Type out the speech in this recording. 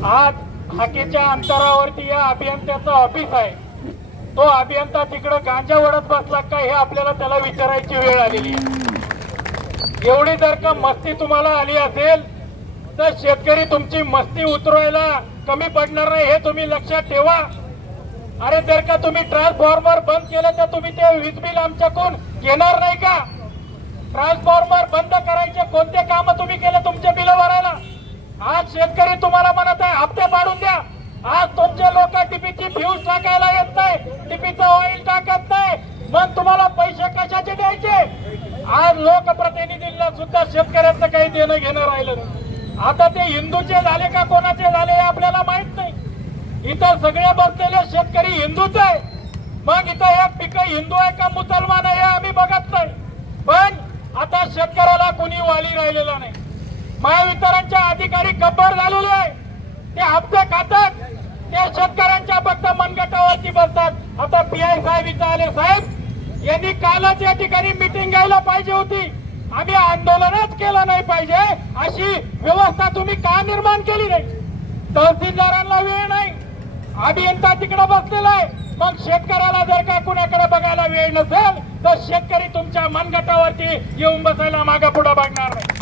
आज हाकेच्या अंतरावरती या अभियंत्याचं ऑफिस आहे. तो अभियंता तिकडं गांजा ओढत बसला का हे आपल्याला त्याला विचारायची वेळ आलेली आहे. एवढी जर का मस्ती तुम्हाला आली असेल तर शेतकरी तुमची मस्ती उतरवायला कमी पडणार नाही हे तुम्ही लक्षात ठेवा. अरे जर का तुम्ही ट्रान्सफॉर्मर बंद केलं तर तुम्ही ते वीज बिल आमच्याकडून घेणार नाही का? ट्रान्सफॉर्मर बंद करायचे कोणते काम तुम्ही केले तुमचे बिल भरायला? आज शेतकरी तुम्हाला म्हणत आहे हप्ते पाडून द्या. आज तुमचे लोक टीपीची फ्यूज टाकायला येत नाही, टीपीचं ऑइल टाकत नाही, मग तुम्हाला पैसे कशाचे द्यायचे? आज लोकप्रतिनिधींना सुद्धा शेतकऱ्यांचं काही देणं घेणं राहिलं नाही. आता ते हिंदूचे झाले का कोणाचे झाले हे आपल्याला माहित नाही. इथं सगळे बसलेले शेतकरी हिंदूच आहे. मग इथं हे पिकं हिंदू आहे का मुसलमान आहे हे आम्ही बघत नाही. पण आता शेतकऱ्याला कोणी वाली राहिलेला नाही. महावितरणचे अधिकारी गब्बर झालेले आहे. ते हप्ते खातात, ते शेतकऱ्यांच्या फक्त मनगटावरती बसतात. आता पीआय साहेब इथं आले. साहेब यांनी कालच या ठिकाणी मीटिंग घ्यायला पाहिजे होती. आम्ही आंदोलनच केलं नाही पाहिजे अशी व्यवस्था तुम्ही का निर्माण केली नाही? तहसीलदारांना वेळ नाही, अभियंता तिकडे बसलेला आहे. मग शेतकऱ्याला जर का कुणाकडे बघायला वेळ नसेल तर शेतकरी तुमच्या मनगटावरती येऊन बसायला मागे पुढे बघणार नाही.